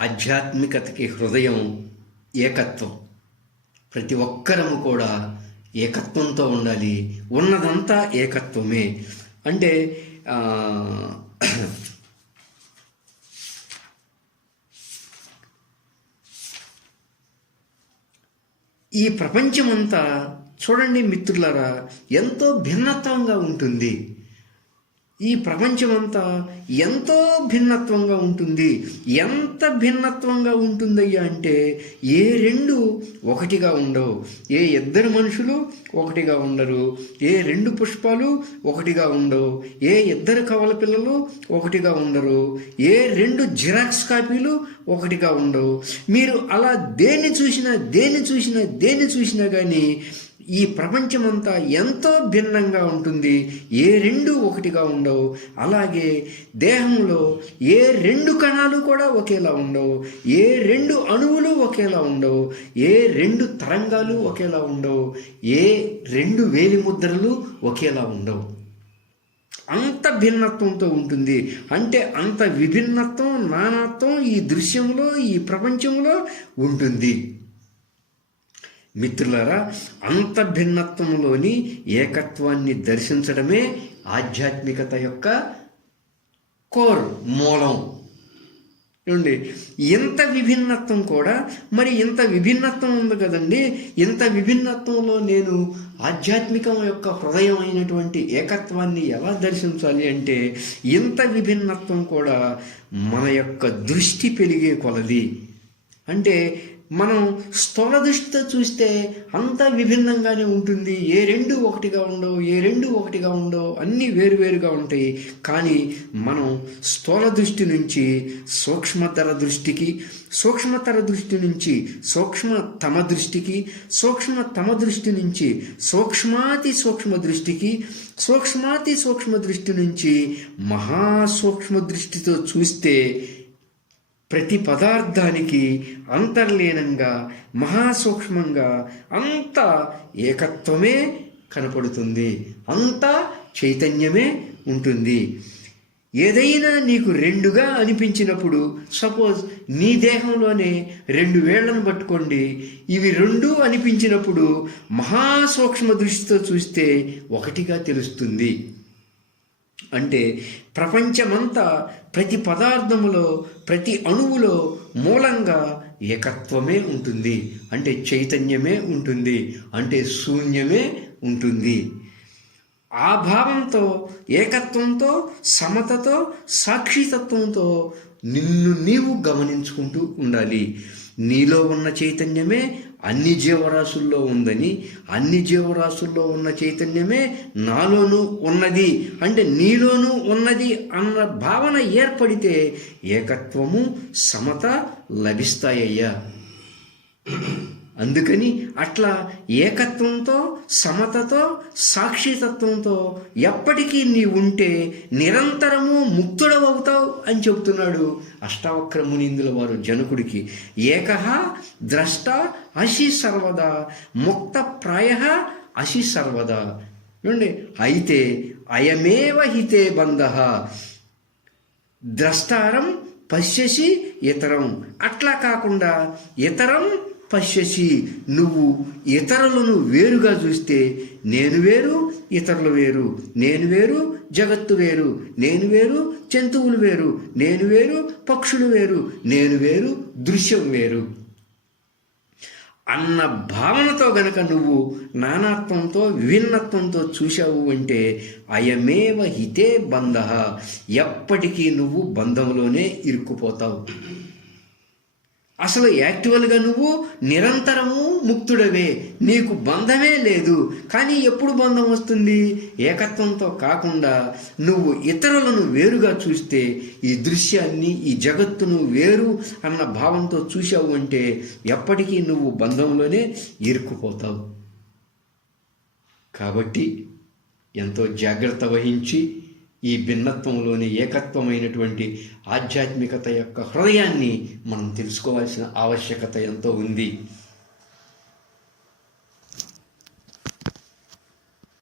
ఆధ్యాత్మికతకి హృదయం ఏకత్వం. ప్రతి ఒక్కరము కూడా ఏకత్వంతో ఉండాలి. ఉన్నదంతా ఏకత్వమే. అంటే ఈ ప్రపంచమంతా చూడండి మిత్రులారా ఎంతో భిన్నత్వంగా ఉంటుంది. ఈ ప్రపంచమంతా ఎంతో భిన్నత్వంగా ఉంటుంది. ఎంత భిన్నత్వంగా ఉంటుందయ్యా అంటే ఏ రెండు ఒకటిగా ఉండవు. ఏ ఇద్దరు మనుషులు ఒకటిగా ఉండరు. ఏ రెండు పుష్పాలు ఒకటిగా ఉండవు. ఏ ఇద్దరు కవల పిల్లలు ఒకటిగా ఉండరు. ఏ రెండు జిరాక్స్ కాపీలు ఒకటిగా ఉండవు. మీరు అలా దేన్ని చూసినా దేన్ని చూసినా దేన్ని చూసినా కానీ ఈ ప్రపంచమంతా ఎంతో భిన్నంగా ఉంటుంది. ఏ రెండు ఒకటిగా ఉండవు. అలాగే దేహంలో ఏ రెండు కణాలు కూడా ఒకేలా ఉండవు. ఏ రెండు అణువులు ఒకేలా ఉండవు. ఏ రెండు తరంగాలు ఒకేలా ఉండవు. ఏ రెండు వేలి ముద్రలు ఒకేలా ఉండవు. అంత భిన్నత్వంతో ఉంటుంది. అంటే అంత విభిన్నత్వం నానాత్వం ఈ దృశ్యంలో ఈ ప్రపంచంలో ఉంటుంది. మిత్రులరా అంత భిన్నత్వంలోని ఏకత్వాన్ని దర్శించడమే ఆధ్యాత్మికత యొక్క కోర్ మూలం. ఏమండి ఇంత విభిన్నత్వం కూడా మరి ఇంత విభిన్నత్వం ఉంది కదండి ఇంత విభిన్నత్వంలో నేను ఆధ్యాత్మికం యొక్క హృదయం అయినటువంటి ఏకత్వాన్ని ఎలా దర్శించాలి అంటే ఇంత విభిన్నత్వం కూడా మన యొక్క దృష్టి పెరిగే కొలది. అంటే మనం స్థూల దృష్టితో చూస్తే అంతా విభిన్నంగానే ఉంటుంది. ఏ రెండు ఒకటిగా ఉండవు ఏ రెండు ఒకటిగా ఉండవు అన్నీ వేరువేరుగా ఉంటాయి. కానీ మనం స్థూల దృష్టి నుంచి సూక్ష్మతర దృష్టికి సూక్ష్మతర దృష్టి నుంచి సూక్ష్మ తమ దృష్టికి సూక్ష్మ తమ దృష్టి నుంచి సూక్ష్మాతి సూక్ష్మ దృష్టికి సూక్ష్మాతి సూక్ష్మ దృష్టి నుంచి మహాసూక్ష్మ దృష్టితో చూస్తే ప్రతి పదార్థానికి అంతర్లీనంగా మహాసూక్ష్మంగా అంత ఏకత్వమే కనపడుతుంది. అంత చైతన్యమే ఉంటుంది. ఏదైనా నీకు రెండుగా అనిపించినప్పుడు సపోజ్ నీ దేహంలోనే రెండు వేళ్ళను పట్టుకోండి. ఇవి రెండు అనిపించినప్పుడు మహాసూక్ష్మ దృష్టితో చూస్తే ఒకటిగా తెలుస్తుంది. అంటే ప్రపంచమంతా ప్రతి పదార్థములో ప్రతి అణువులో మూలంగా ఏకత్వమే ఉంటుంది. అంటే చైతన్యమే ఉంటుంది. అంటే శూన్యమే ఉంటుంది. ఆ భావంతో ఏకత్వంతో సమతతో సాక్షితత్వంతో నిన్ను నీవు గమనించుకుంటూ ఉండాలి. నీలో ఉన్న చైతన్యమే అన్ని జీవరాశుల్లో ఉందని అన్ని జీవరాశుల్లో ఉన్న చైతన్యమే నాలోనూ ఉన్నది అంటే నీలోనూ ఉన్నది అన్న భావన ఏర్పడితే ఏకత్వము సమత లభిస్తాయ్యా అందుకని అట్లా ఏకత్వంతో సమతతో సాక్షితత్వంతో ఎప్పటికీ నీ ఉంటే నిరంతరము ముక్తుడవవుతావు అని చెబుతున్నాడు అష్టావక్ర మునీందుల వారు జనకుడికి. ఏకహ ద్రష్ట అసి సర్వదా ముక్త ప్రాయ అశి సర్వదా. చూడండి అయితే అయమేవ హితే బంధ. ద్రష్టారం పశ్యసి ఇతరం. అట్లా కాకుండా ఇతరం పశ్యసి నువ్వు ఇతరులను వేరుగా చూస్తే నేను వేరు ఇతరులు వేరు నేను వేరు జగత్తు వేరు నేను వేరు జంతువులు వేరు నేను వేరు పక్షులు వేరు నేను వేరు దృశ్యం వేరు. అన్న భావనతో గనక నువ్వు నానాత్వంతో విభిన్నత్వంతో చూశావు అంటే అయమేవ హితే బంధ. ఎప్పటికీ నువ్వు బంధంలోనే ఇరుక్కుపోతావు. అసలు యాక్చువల్గా నువ్వు నిరంతరము ముక్తుడవే నీకు బంధమే లేదు. కానీ ఎప్పుడు బంధం వస్తుంది? ఏకత్వంతో కాకుండా నువ్వు ఇతరులను వేరుగా చూస్తే ఈ దృశ్యాన్ని ఈ జగత్తును వేరు అన్న భావంతో చూసావు అంటే ఎప్పటికీ నువ్వు బంధంలోనే ఇరుక్కుపోతావు. కాబట్టి ఎంతో జాగ్రత్త వహించి ఈ భిన్నత్వంలోని ఏకత్వమైనటువంటి ఆధ్యాత్మికత యొక్క హృదయాన్ని మనం తెలుసుకోవాల్సిన ఆవశ్యకత ఎంతో ఉంది.